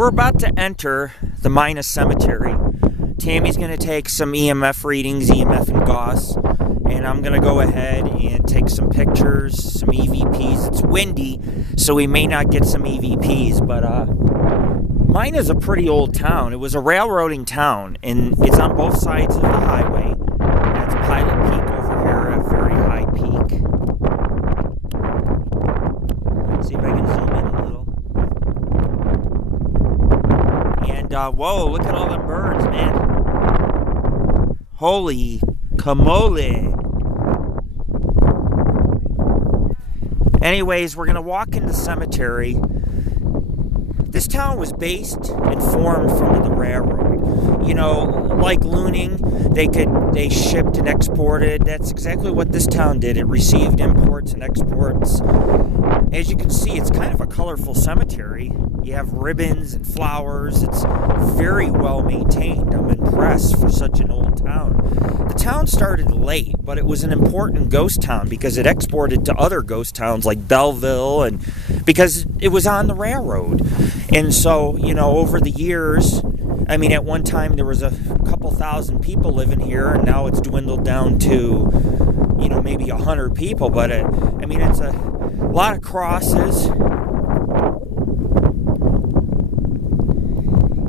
We're about to enter the Mina cemetery. Tammy's going to take some EMF readings, EMF and Gauss, and I'm going to go ahead and take some pictures, some EVPs. It's windy, so we may not get some EVPs, but Mina's a pretty old town. It was a railroading town, and it's on both sides of the highway. That's Pilot Peak over here, a very high peak. Let's see if I can zoom in a little. And, whoa, look at all them birds, man. Holy camole. Anyways, we're going to walk into the cemetery. This town was based and formed from the railroad. You know, like Looning, they shipped and exported. That's exactly what this town did. It received imports and exports. As you can see, it's kind of a colorful cemetery. You have ribbons and flowers. It's very well maintained. I'm impressed for such an old town. The town started late, but it was an important ghost town because it exported to other ghost towns like Belleville, and because it was on the railroad. And so, you know, over the years, I mean, at one time there was a couple thousand people living here, and now it's dwindled down to, you know, maybe 100 people. But I mean, it's a lot of crosses.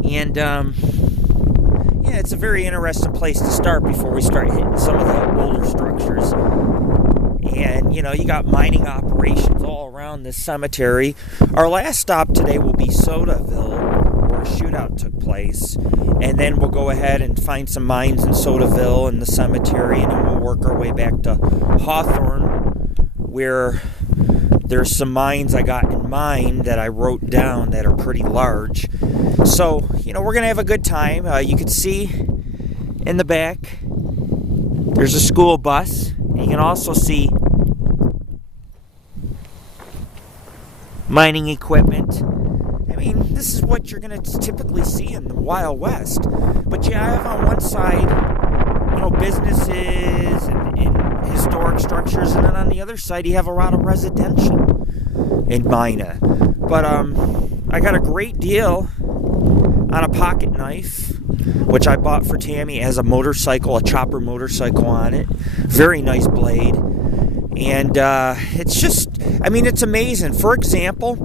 And, yeah, it's a very interesting place to start before we start hitting some of the older structures. And, you know, you got mining operations all around this cemetery. Our last stop today will be Sodaville, where a shootout took place. And then we'll go ahead and find some mines in Sodaville and the cemetery, and then we'll work our way back to Hawthorne, where there's some mines I got in mind that I wrote down that are pretty large. So, you know, we're going to have a good time. You can see in the back, there's a school bus. You can also see mining equipment. I mean, this is what you're going to typically see in the Wild West. But you have on one side, you know, businesses and historic structures, and then on the other side you have a lot of residential in Mina. But I got a great deal on a pocket knife, which I bought for Tammy. It has a motorcycle, a chopper motorcycle on it. Very nice blade. And it's just, I mean, it's amazing. For example,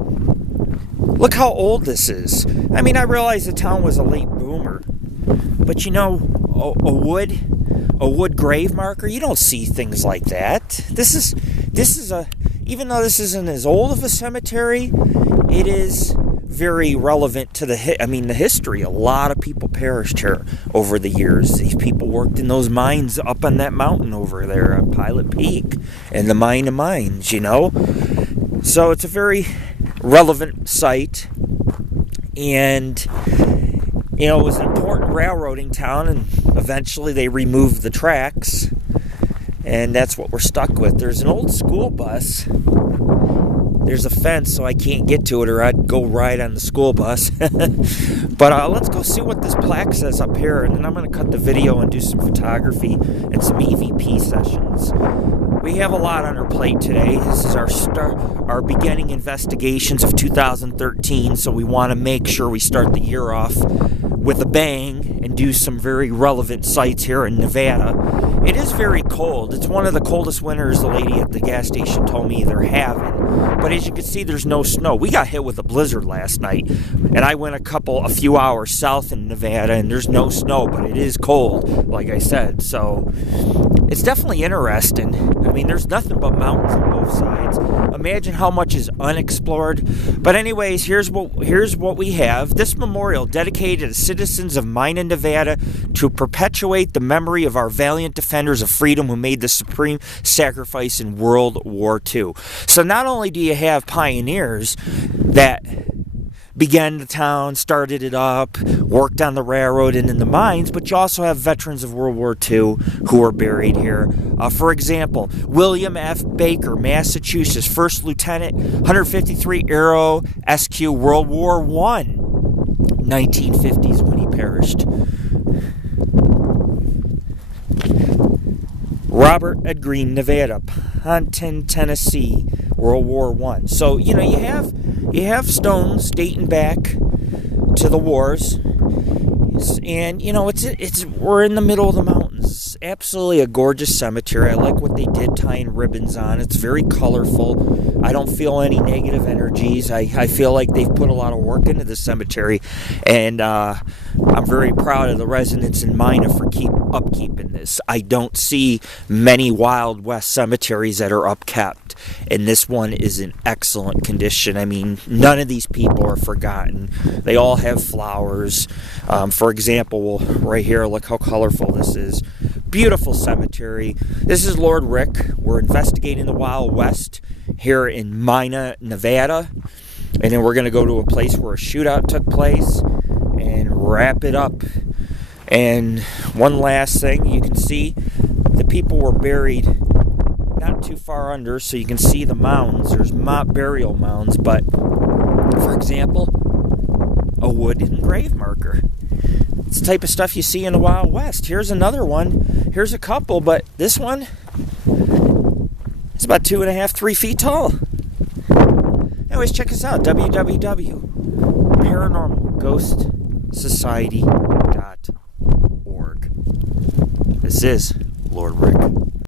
look how old this is. I mean, I realize the town was a late boomer, but you know, a wood grave marker, you don't see things like that. This is a, even though this isn't as old of a cemetery, it is very relevant to the history. A lot of people perished here over the years. These people worked in those mines up on that mountain over there on Pilot Peak, and the mine of mines, you know. So it's a very relevant site, and you know, it was an important railroading town, and eventually they removed the tracks, and that's what we're stuck with. There's an old school bus. There's a fence, so I can't get to it, or I'd go ride on the school bus. But let's go see what this plaque says up here, and then I'm going to cut the video and do some photography and some EVP sessions. We have a lot on our plate today. This is our beginning investigations of 2013, so we want to make sure we start the year off with a bang and do some very relevant sites here in Nevada. It is very cold. It's one of the coldest winters the lady at the gas station told me they're having. But as you can see, there's no snow. We got hit with a blizzard last night, and I went a few hours south in Nevada, and there's no snow, but it is cold, like I said. So it's definitely interesting. I mean, there's nothing but mountains on both sides. Imagine how much is unexplored. But anyways, here's what we have. This memorial dedicated to citizens of Mina, Nevada, to perpetuate the memory of our valiant defenders of freedom who made the supreme sacrifice in World War II. So not only do you have pioneers that began the town, started it up, worked on the railroad and in the mines, but you also have veterans of World War II who are buried here. For example, William F. Baker, Massachusetts, First Lieutenant, 153 Aero SQ, World War I, 1950s when he perished. Robert Ed Green, Nevada, Ponton, Tennessee, World War I. So, you know, you have stones dating back to the wars. And, you know, we're in the middle of the mountains. Absolutely a gorgeous cemetery. I like what they did tying ribbons on. It's very colorful. I don't feel any negative energies. I feel like they've put a lot of work into the cemetery. And I'm very proud of the residents in Mina for upkeeping this. I don't see many Wild West cemeteries that are upkept. And this one is in excellent condition. I mean, none of these people are forgotten. They all have flowers. For example, right here, look how colorful this is. Beautiful cemetery. This is Lord Rick. We're investigating the Wild West here in Mina, Nevada. And then we're going to go to a place where a shootout took place and wrap it up. And one last thing, you can see the people were buried not too far under, so you can see the mounds. There's burial mounds, but for example, a wooden grave marker. It's the type of stuff you see in the Wild West. Here's another one. Here's a couple, but this one is about 2.5, 3 feet tall. Anyways, check us out, www.paranormalghostsociety.org. This is Lord Rick.